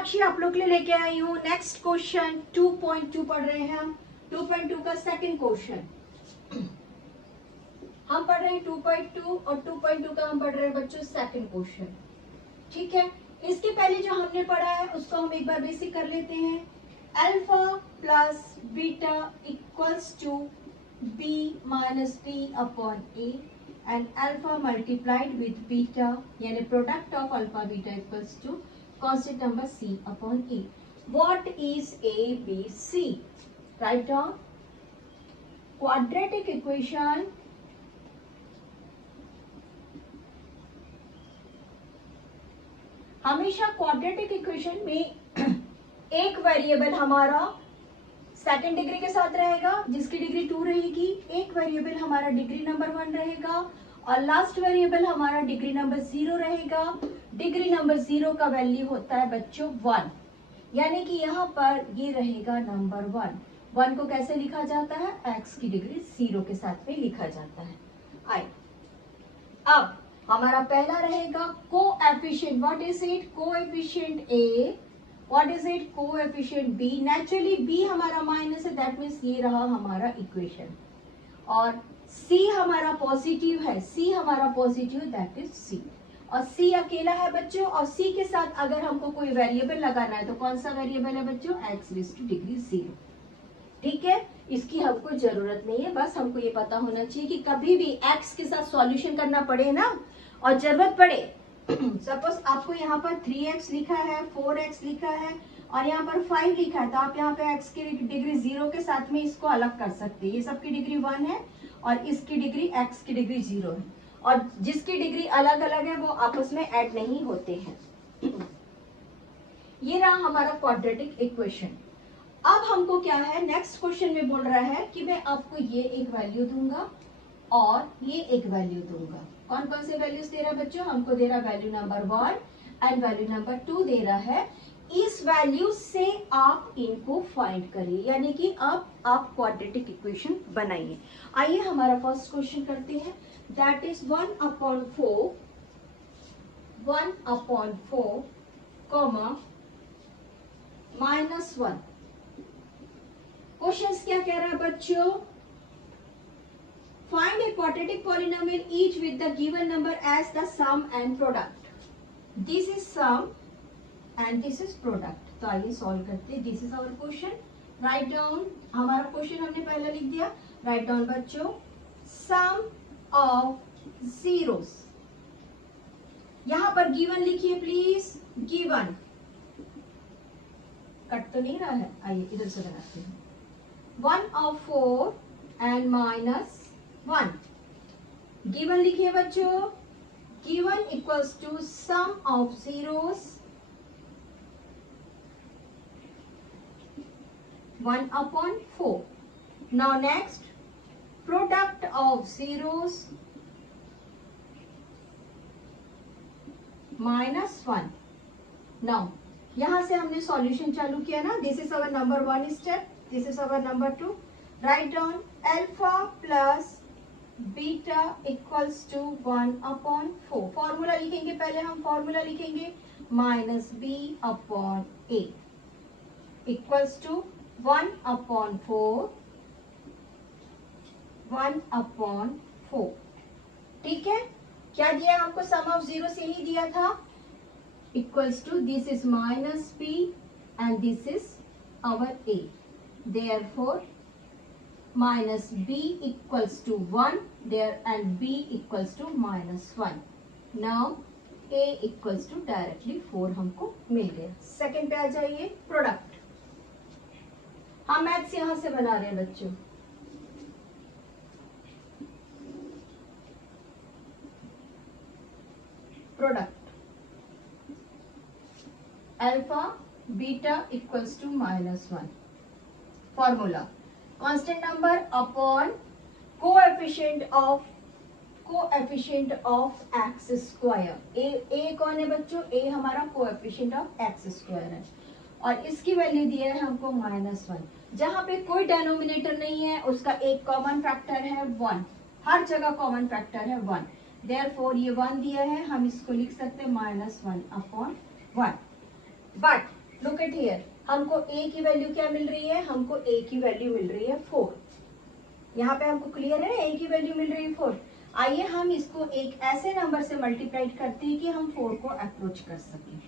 मीनाक्षी आप लोग के लिए लेके आई हूँ नेक्स्ट क्वेश्चन 2.2 पढ़ रहे हैं हम। 2.2 का सेकंड क्वेश्चन हम पढ़ रहे हैं 2.2 और 2.2 का हम पढ़ रहे हैं बच्चों सेकंड क्वेश्चन। ठीक है, इसके पहले जो हमने पढ़ा है उसको हम एक बार बेसिक कर लेते हैं। Alpha plus beta equals to b minus b upon a and alpha multiplied with beta यानी product of alpha beta equals to constant number c upon a. What is a b c? Write down quadratic equation हमेशा quadratic equation में एक variable हमारा second degree के साथ रहेगा जिसकी degree 2 रहेगी, एक वेरिएबल हमारा डिग्री नंबर 1 रहेगा और लास्ट वेरिएबल हमारा डिग्री नंबर 0 रहेगा। डिग्री नंबर 0 का वैल्यू होता है बच्चों 1, यानी कि यहाँ पर ये रहेगा नंबर 1 को कैसे लिखा जाता है? x की डिग्री 0 के साथ में लिखा जाता है। आइए अब हमारा पहला रहेगा coefficient. What is it? Coefficient A. What is it? Coefficient B. Naturally B हमारा माइनस है, दैट मीन्स ये रहा हमारा इक्वेशन। और सी हमारा पॉजिटिव है, सी हमारा पॉजिटिव दैट इज सी। और सी अकेला है बच्चों, और सी के साथ अगर हमको कोई वेरिएबल लगाना है तो कौन सा वेरिएबल है बच्चों? x raise two degree 0। ठीक है, इसकी हमको जरूरत नहीं है, बस हमको ये पता होना चाहिए कि कभी भी x के साथ सॉल्यूशन करना पड़े ना और जरूरत पड़े, सपोज आपको यहाँ पर 3x लिखा है, 4x लिखा है और यहाँ पर 5 लिखा है, तो आप यहाँ पे x की डिग्री 0 के साथ में इसको अलग कर सकते हैं। ये सबकी डिग्री 1 है और इसकी डिग्री x की डिग्री 0 है, और जिसकी डिग्री अलग अलग है वो आपस में ऐड नहीं होते हैं। ये रहा हमारा क्वाड्रेटिक इक्वेशन। अब हमको क्या है, नेक्स्ट क्वेश्चन में बोल रहा है कि मैं आपको ये एक वैल्यू दूंगा और ये एक वैल्यू दूंगा। कौन कौन से वैल्यूज दे रहा है बच्चों? हमको दे रहा है value number 1 and value number 2 दे रहा है। इस वैल्यू से आप इनको फाइंड करिए, यानी कि आप क्वाड्रेटिक इक्वेशन बनाइए। आइए हमारा फर्स्ट क्वेश्चन करते हैं, दैट इज 1/4 कॉमा -1। क्वेश्चन क्या कह रहा है बच्चों? Find a quadratic polynomial each with the given number as the sum and product. This is sum and this is product. तो आइए सॉल्व करते हैं। This is our question. Write down, हमारा क्वेश्चन हमने पहले लिख दिया। Write down बच्चों, sum of zeros। यहाँ पर given लिखिए प्लीज, given। कट तो नहीं रहा है, आइए इधर से बनाते हैं। 1/4 and -1। गिवन लिखिए बच्चों, given equals to sum of zeros 1/4। Now next, product of zeros -1। Now यहां से हमने सॉल्यूशन चालू किया ना, this is our number 1 step, this is our number 2। Write down alpha plus beta equals to 1/4। Formula लिखेंगे, पहले हम फॉर्मूला लिखेंगे -b upon a equals to 1/4। ठीक है, क्या दिया हमको? सम ऑफ जीरो से ही दिया था, equals to this is -b and this is our a, therefore -b equals to 1 there and b equals to -1. Now a equals to directly 4 हमको मिल गया। सेकंड पे आ जाइए, प्रोडक्ट। हम मैथ्स यहां से बना रहे हैं बच्चों। Product alpha beta equals to -1। Formula constant number upon coefficient of x square. A कौन है बच्चों? ए हमारा कोएफिशिएंट ऑफ एक्स स्क्वायर है और इसकी वैल्यू दिया है हमको -1। जहां पे कोई डेनोमिनेटर नहीं है उसका एक कॉमन फैक्टर है 1, हर जगह कॉमन फैक्टर है 1, देयरफॉर ये 1 दिया है, हम इसको लिख सकते हैं -1/1। बट लुक एट हियर, हमको a की वैल्यू क्या मिल रही है, हमको a की वैल्यू मिल रही है 4। यहाँ पे हमको क्लियर है a की वैल्यू मिल रही है 4। आइए हम इसको एक ऐसे नंबर से मल्टीप्लाइड करते हैं कि हम 4 को अप्रोच कर सकें।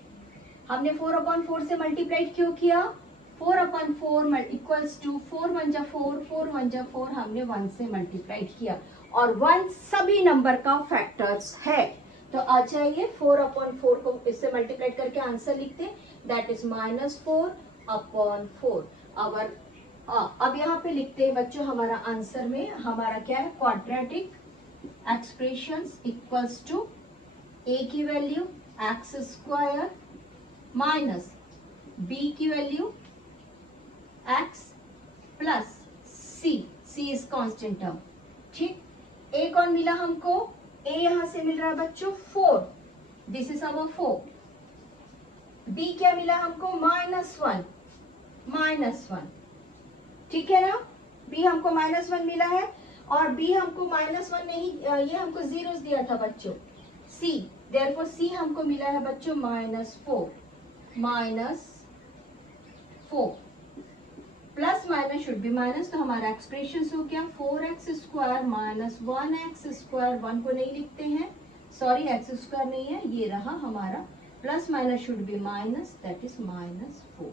हमने 4/4 से मल्टीप्लाइड क्यों किया, 4/4 इक्वल्स टू 4 1 जा 4, 4 1 जा 4, हमने 1 से मल्टीप्लाइड किया और 1 सभी नंबर का फैक्टर्स है। तो आ जाइए 4/4 को इससे मल्टीप्लाइड करके आंसर लिखते हैं, दैट इज -4/4। अब यहाँ पे लिखते हैं बच्चों, हमारा आंसर में हमारा क्या है, quadratic expressions equals to a की वैल्यू x² माइनस b की value x plus c is constant term. ठीक, a कौन मिला हमको, a यहां से मिल रहा है बच्चों 4, दिस इज अवर 4। b क्या मिला हमको, -1, ठीक है ना, b हमको -1 मिला है और b हमको -1 नहीं, ये हमको जीरोस दिया था बच्चों। c देयरफॉर c हमको मिला है बच्चों -4 plus minus should be minus, तो हमारा एक्सप्रेशन हो गया 4x² माइनस 1x², 1 को नहीं लिखते हैं, सॉरी x² नहीं है, ये रहा हमारा, plus minus should be minus, that is -4।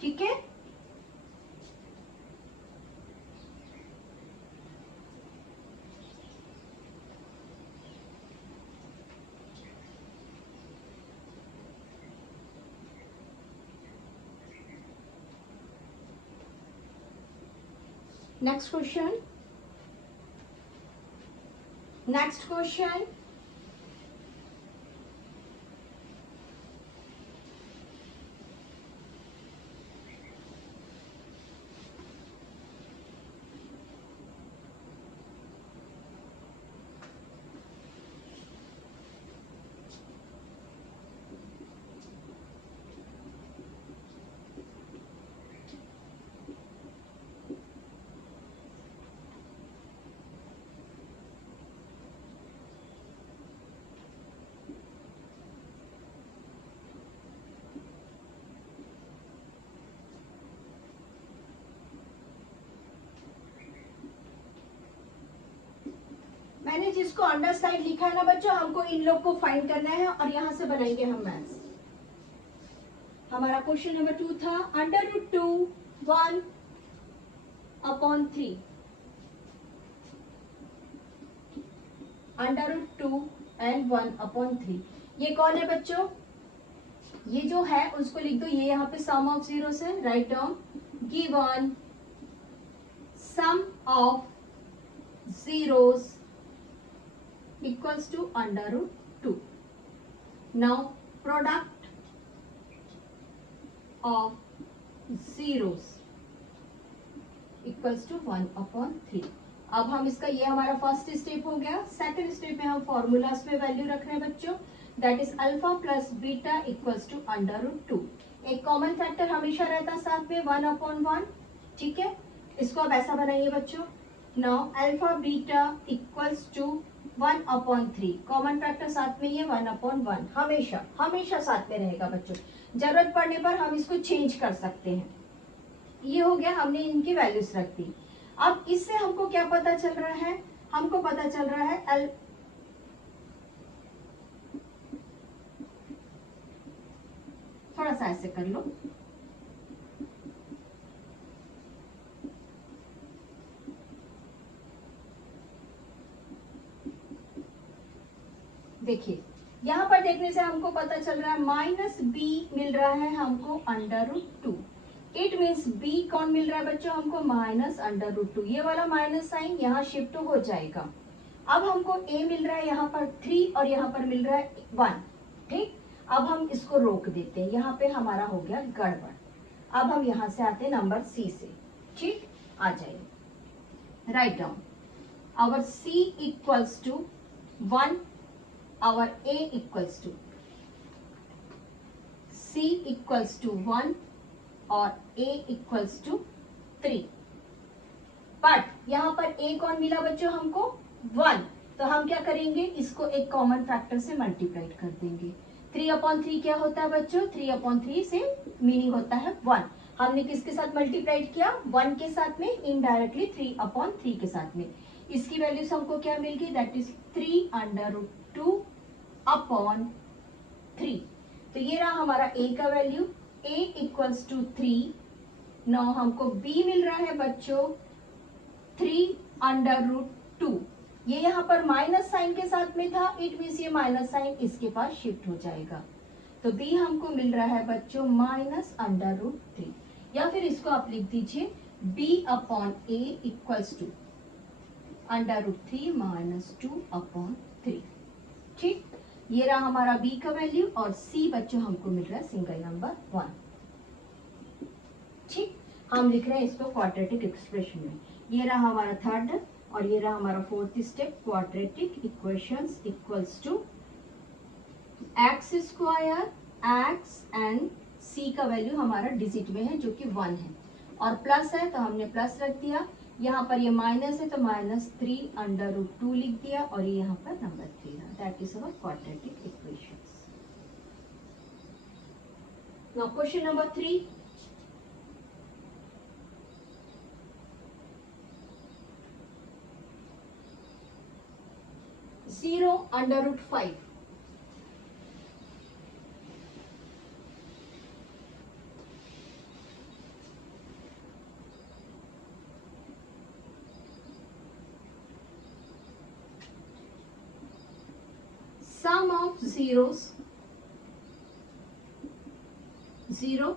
ठीक है, नेक्स्ट क्वेश्चन, मैंने जिसको अंडर साइड लिखा है ना बच्चों, हमको इन लोग को फाइंड करना है और यहां से बनाएंगे हम मैथ्स। हमारा क्वेश्चन नंबर 2 था √2 1/3, √2 and 1/3, ये कौन है बच्चों, ये जो है उसको लिख दो, ये यहाँ पे सम ऑफ जीरोस है, write down, given sum of zeros equals to √2. Now product of zeros equals to 1/3. अब हम इसका, ये हमारा फर्स्ट स्टेप हो गया। सेकंड स्टेप में हम फॉर्मूलाज में वैल्यू रख रहे हैं बच्चों, that is alpha plus beta equals to √2। एक कॉमन फैक्टर हमेशा रहता साथ में 1/1, ठीक है, इसको अब ऐसा बनाइए बच्चों। Now alpha beta equals to 1/3, common factor साथ में ये 1/1 हमेशा साथ में रहेगा बच्चों, जरूरत पड़ने पर हम इसको चेंज कर सकते हैं। ये हो गया, हमने इनकी वैल्यूज रख दी। अब इससे हमको क्या पता चल रहा है, हमको पता चल रहा है थोड़ा सा ऐसे कर लो, देखिए यहाँ पर देखने से हमको पता चल रहा है -b मिल रहा है हमको √2। इट मीन्स b कौन मिल रहा है बच्चों हमको, -√2। ये वाला माइनस साइन यहाँ शिफ्ट हो जाएगा। अब हमको a मिल रहा है यहाँ पर 3 और यहाँ पर मिल रहा है 1, ठीक। अब हम इसको रोक देते हैं, यहाँ पे हमारा हो गया गड़बड़। अब हम यहाँ से आते हैं नंबर c से, ठीक, आ जाइए, write down our c equals to 1, our a equals to c equals to 1 और a equals to 3। बट यहाँ पर a कौन मिला बच्चों हमको 1, तो हम क्या करेंगे, इसको एक कॉमन फैक्टर से मल्टीप्लाइड कर देंगे, 3/3 क्या होता है बच्चों? 3/3 से मीनिंग होता है 1। हमने किसके साथ मल्टीप्लाइड किया? 1 के साथ में, इनडायरेक्टली 3/3 के साथ में। इसकी वैल्यूज हमको क्या मिल गई? That is 3/2/3। तो ये रहा हमारा a का value, a equals to 3। Now हमको b मिल रहा है बच्चों 3/2। ये यहाँ पर माइनस साइन के साथ में था, इट मीन्स ये माइनस साइन इसके पास शिफ्ट हो जाएगा। तो b हमको मिल रहा है बच्चों -√3, या फिर इसको आप लिख दीजिए b/a इक्वल्स टू √3 - 2/3। ठीक, ये रहा हमारा b का वैल्यू, और c बच्चों हमको मिल रहा है सिंगल नंबर 1। ठीक, हम लिख रहे हैं इसको क्वाड्रेटिक एक्सप्रेशन में। ये रहा हमारा थर्ड, और ये रहा हमारा fourth step. Quadratic equations equals to x² x and c का वैल्यू हमारा डिजिट में है जो कि 1 है, और प्लस है तो हमने प्लस रख दिया। यहाँ पर ये माइनस है तो -3/√2 लिख दिया, और ये यहाँ पर नंबर 3 है। That is our quadratic equations. Now question number 3। (0√5). Sum of zeros 0,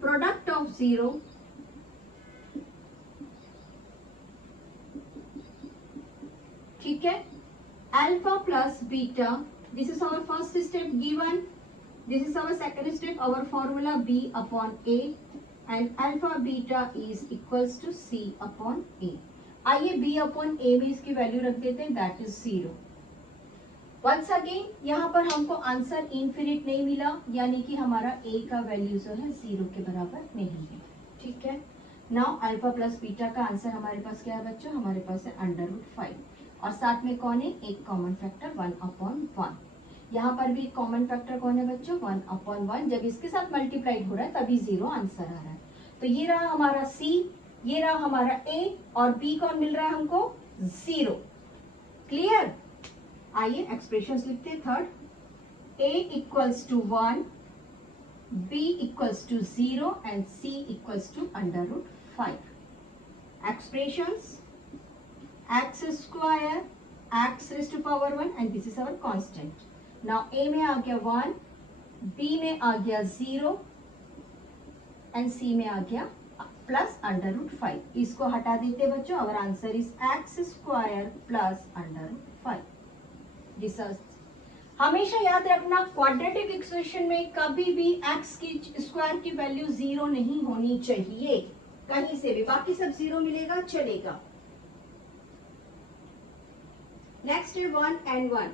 product of 0, ठीक है, alpha plus beta. This is our first step given. This is our second step. Our formula b/a and alpha beta is equals to c/a. आइए b/a में इसकी value रख देते हैं, that is 0। Once again यहाँ पर हमको आंसर इनफिनिट नहीं मिला, यानी कि हमारा a का वैल्यू जो है 0 के बराबर नहीं है। ठीक है, नाउ अल्फा प्लस बीटा का आंसर हमारे पास क्या है बच्चों? हमारे पास है √5, और साथ में कौन है? एक कॉमन फैक्टर 1/1। यहाँ पर भी कॉमन फैक्टर कौन है बच्चों? 1/1। जब इसके साथ मल्टीप्लाइड हो रहा है तभी 0 आंसर आ रहा है। तो ये रहा हमारा c, ये रहा हमारा a, और b कौन मिल रहा है हमको? 0। क्लियर? आइए एक्सप्रेशंस लिखते हैं। Third, a equals to 1, b equals to 0 and c equals to √5। Expressions x² x raised to power 1 and this is our constant. Now a में आ गया 1, b में आ गया 0 एंड c में आ गया प्लस √5। इसको हटा देते बच्चों, our answer is x² plus √5। This हमेशा याद रखना, क्वाड्रेटिक इक्वेशन में कभी भी x की स्क्वायर की वैल्यू 0 नहीं होनी चाहिए कहीं से भी, बाकी सब 0 मिलेगा चलेगा। नेक्स्ट है 1 and 1,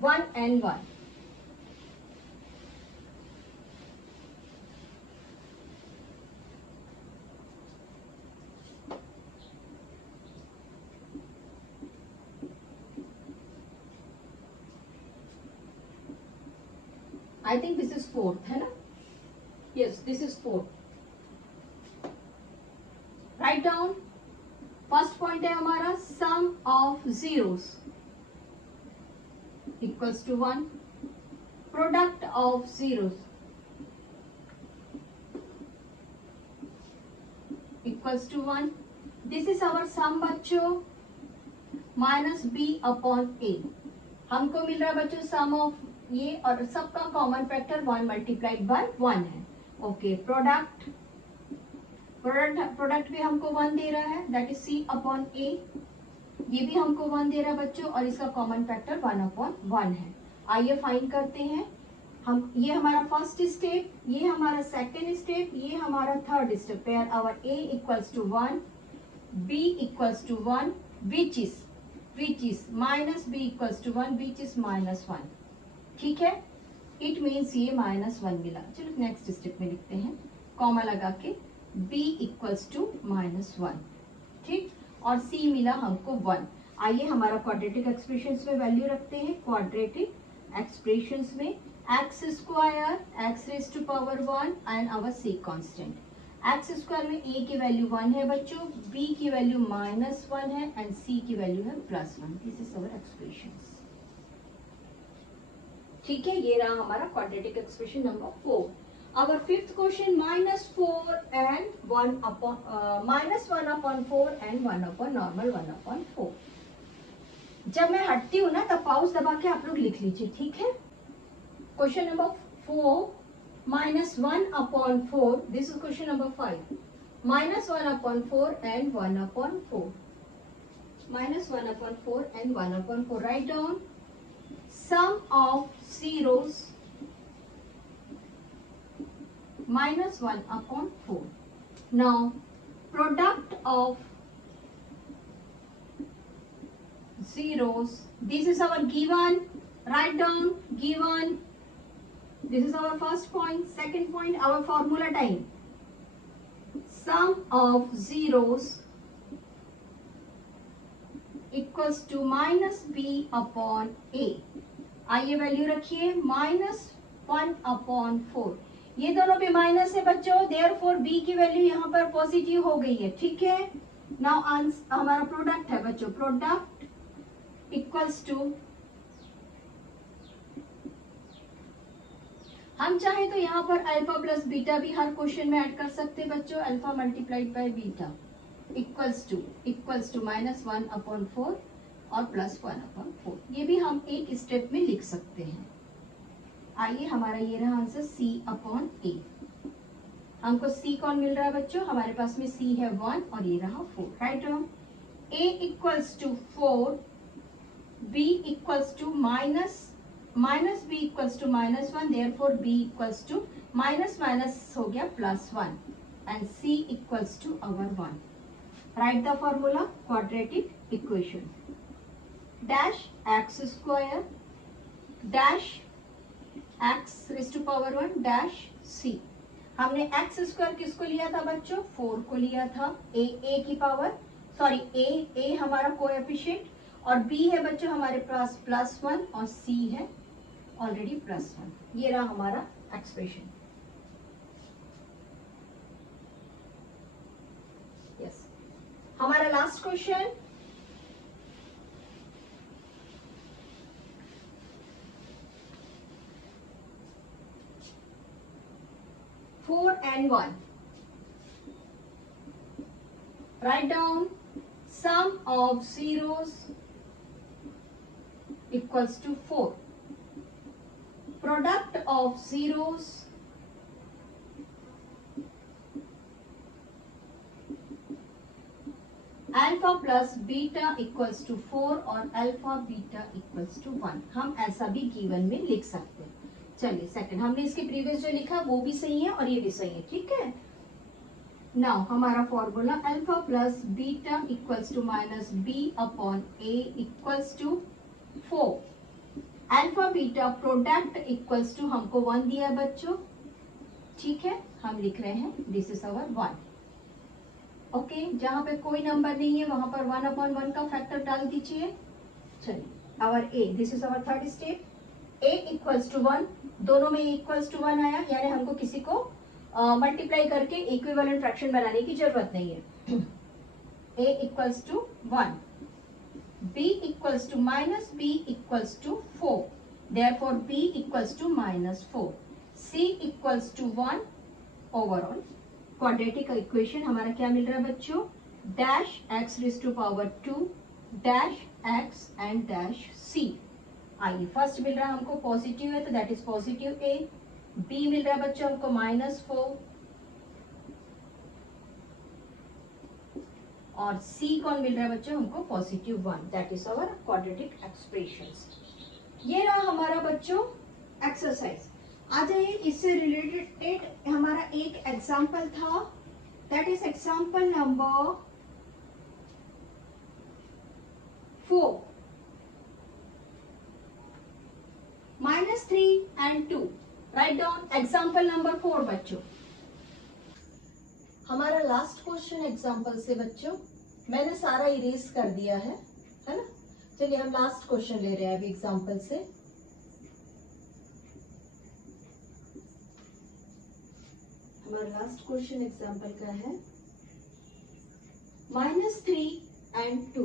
1 and 1। I think this is 4th है ना? Yes, this is 4th. Write down. First point है हमारा sum of zeros equals to 1, product of zeros equals to 1। This is our sum बच्चों -b/a। हमको मिल रहा है बच्चों सम ऑफ ये, और सबका कॉमन फैक्टर 1 मल्टीप्लाइड बाय 1 है। ओके, प्रोडक्ट भी हमको 1 दे रहा है, दैट इज c/a। ये भी हमको 1 दे रहा है बच्चों, और इसका कॉमन फैक्टर 1/1 है। आइए फाइंड करते हैं हम। ये हमारा फर्स्ट स्टेप, ये हमारा सेकेंड स्टेप, ये हमारा third step. Where our a equals to 1, b equals to 1, which is -b equals to 1, which is -1। ठीक है, इट मीन्स ये -1 मिला। चलो नेक्स्ट स्टेप में लिखते हैं, कॉमा लगा के b इक्वल्स टू -1। ठीक, और c मिला हमको 1। आइए हमारा क्वाड्रेटिक एक्सप्रेशंस में वैल्यू रखते हैं। क्वाड्रेटिक एक्सप्रेशंस में x square x raise to power 1 and our c constant. X square में ए की वैल्यू 1 है बच्चों, बी की वैल्यू -1 है एंड सी की वैल्यू है +1। This is our expressions. ठीक है, ये रहा हमारा quadratic expression number 4। Our fifth question -4 and 1 upon -1/4 and 1 upon normal 1/4। जब मैं हटती हूँ ना तब पाउस दबा के आप लोग लिख लीजिए, ठीक है। Question number 4 -1/4, this is question number 5। -1/4 and 1/4, -1/4 and 1/4। Write down sum of zeros -1/4। Now product of zeros, this is our given, write down given, this is our first point। second point, our formula time, sum of zeros equals to -b/a। आइए value रखिए -1/4, ये दोनों पे minus है बच्चों, therefore b की value यहाँ पर पॉजिटिव हो गई है, ठीक है। नाउ हमारा प्रोडक्ट है बच्चों, प्रोडक्ट इक्वल्स टू, हम चाहे तो यहाँ पर अल्फा प्लस बीटा भी हर क्वेश्चन में ऐड कर सकते हैं बच्चों। Alpha multiplied by beta equals to -1/4 और +1/4, ये भी हम एक स्टेप में लिख सकते हैं। आइए हमारा ये रहा आंसर C/A। हमको C कौन मिल रहा है बच्चों, हमारे पास में C है 1 और ये रहा 4। Right down A equals to 4, B equals to -b equals to -1, therefore B equals to minus हो गया +1 and C equals to our 1। Right the formula quadratic equation, dash x square dash x raise to power 1 dash c। हमने x square किसको लिया था बच्चों, 4 को लिया था। a की पावर a हमारा कोएफिशिएंट और b है बच्चों हमारे पास +1 और c है ऑलरेडी +1। ये रहा हमारा एक्सप्रेशन। यस, हमारा last question, four and 1। Write down sum of zeros equals to 4। Product of zeros alpha plus beta equals to 4 और अल्फा बीटा इक्वल्स टू 1। हम ऐसा भी गिवन में लिख सकते हैं। चलिए सेकंड, हमने इसके प्रीवियस जो लिखा वो भी सही है और ये भी सही है, ठीक है। नाउ हमारा formula alpha plus beta equals to -b/a equals to 4। Alpha beta product equals to, हमको 1 दिया है बच्चों, ठीक है, हम लिख रहे हैं दिस इज आवर 1। ओके, जहां पे कोई नंबर नहीं है वहां पर 1/1 का फैक्टर डाल दीजिए। चलिए our a, this is our third step, a equals to 1, दोनों में इक्वल्स टू 1 आया, यानी हमको किसी को मल्टीप्लाई करके इक्विवेलेंट फ्रैक्शन बनाने की जरूरत नहीं है। a equals to 1, b equals to -b equals to 4, therefore b equals to -4, c equals to 1। Overall quadratic equation हमारा क्या मिल रहा है बच्चों, dash x raise to power 2 dash x and dash c। आइए फर्स्ट मिल रहा है हमको पॉजिटिव है तो that is positive a, b मिल रहा है बच्चों हमको -4 और c कौन मिल रहा है बच्चों हमको +1, that is our quadratic expressions. ये रहा हमारा बच्चों एक्सरसाइज। आ जाइए, इससे रिलेटेड हमारा एक एग्जाम्पल था, that is example number 4, -3 and 2। Write down example number 4 बच्चों। हमारा लास्ट क्वेश्चन एग्जाम्पल से बच्चों मैंने सारा इरेज कर दिया है। है ना। चलिए हम लास्ट क्वेश्चन ले रहे हैं अभी एग्जाम्पल से। हमारा लास्ट क्वेश्चन एग्जाम्पल का है -3 and 2,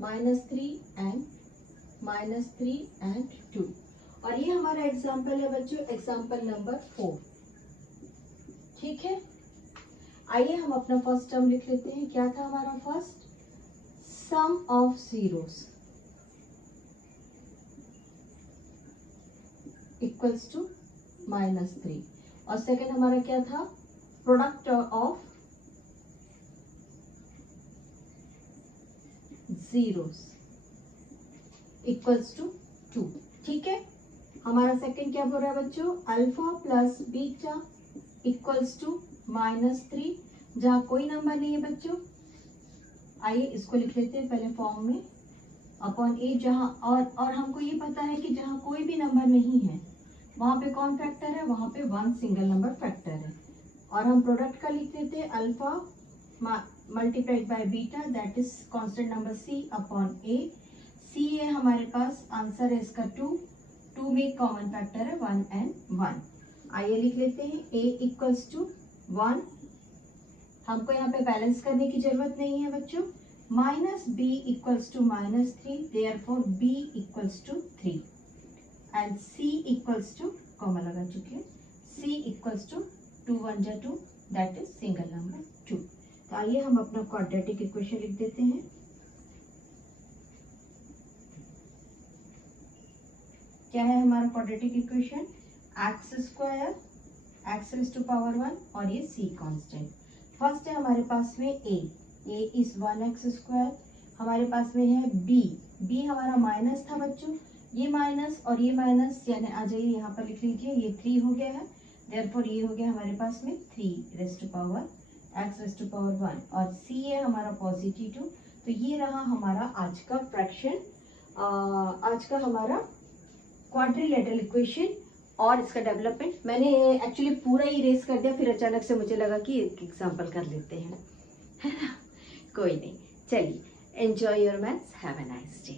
-3 and 2, और ये हमारा एग्जाम्पल है बच्चों, एग्जाम्पल नंबर 4। ठीक है, आइए हम अपना फर्स्ट टर्म लिख लेते हैं। क्या था हमारा first? Sum of zeros equals to -3, और सेकेंड हमारा क्या था? Product of zeros equals to 2। ठीक है, हमारा सेकंड क्या बोल रहा है बच्चों? Alpha plus beta equals to -3, जहां कोई नंबर नहीं है बच्चों। आइए इसको लिख लेते हैं पहले फॉर्म में, अपॉन ए, जहां और हमको ये पता है कि जहां कोई भी नंबर नहीं है वहां पे कौन फैक्टर है? वहां पे 1 सिंगल नंबर फैक्टर है। और हम प्रोडक्ट का लिख लेते हैं alpha multiplied by beta, that is constant number c upon a. C है हमारे पास, आंसर है इसका 2 में कॉमन फैक्टर है 1 and 1। आइए लिख लेते हैं a इक्वल्स टू 1, हमको यहाँ पे बैलेंस करने की जरूरत नहीं है बच्चों। Minus b equals to -3, therefore b equals to 3 and c equals to, common लगा चुके हैं, c इक्वल्स टू 2 1 जा 2, दैट इज सिंगल नंबर 2। तो आइए हम अपना क्वाड्रेटिक इक्वेशन लिख देते हैं। क्या है हमारा quadratic equation? X square x raise to power 1 और ये c कांस्टेंट। फर्स्ट है हमारे पास में a इज 1x स्क्वायर, हमारे पास में है b हमारा माइनस था बच्चों, ये माइनस और ये माइनस, यानी आ जाइए यहाँ पर लिख लीजिए, ये 3 हो गया है, देयरफॉर ये हो गया हमारे पास में 3 raise to power x raise to power 1, और c है हमारा पॉजिटिव 2। तो ये रहा हमारा आज का फ्रैक्शन, आज का हमारा क्वाड्रिलेटरल इक्वेशन और इसका डेवलपमेंट। मैंने एक्चुअली पूरा ही रेस कर दिया, फिर अचानक से मुझे लगा कि एक एग्जाम्पल कर लेते हैं, है ना। कोई नहीं, चलिए, enjoy your maths, have a nice day.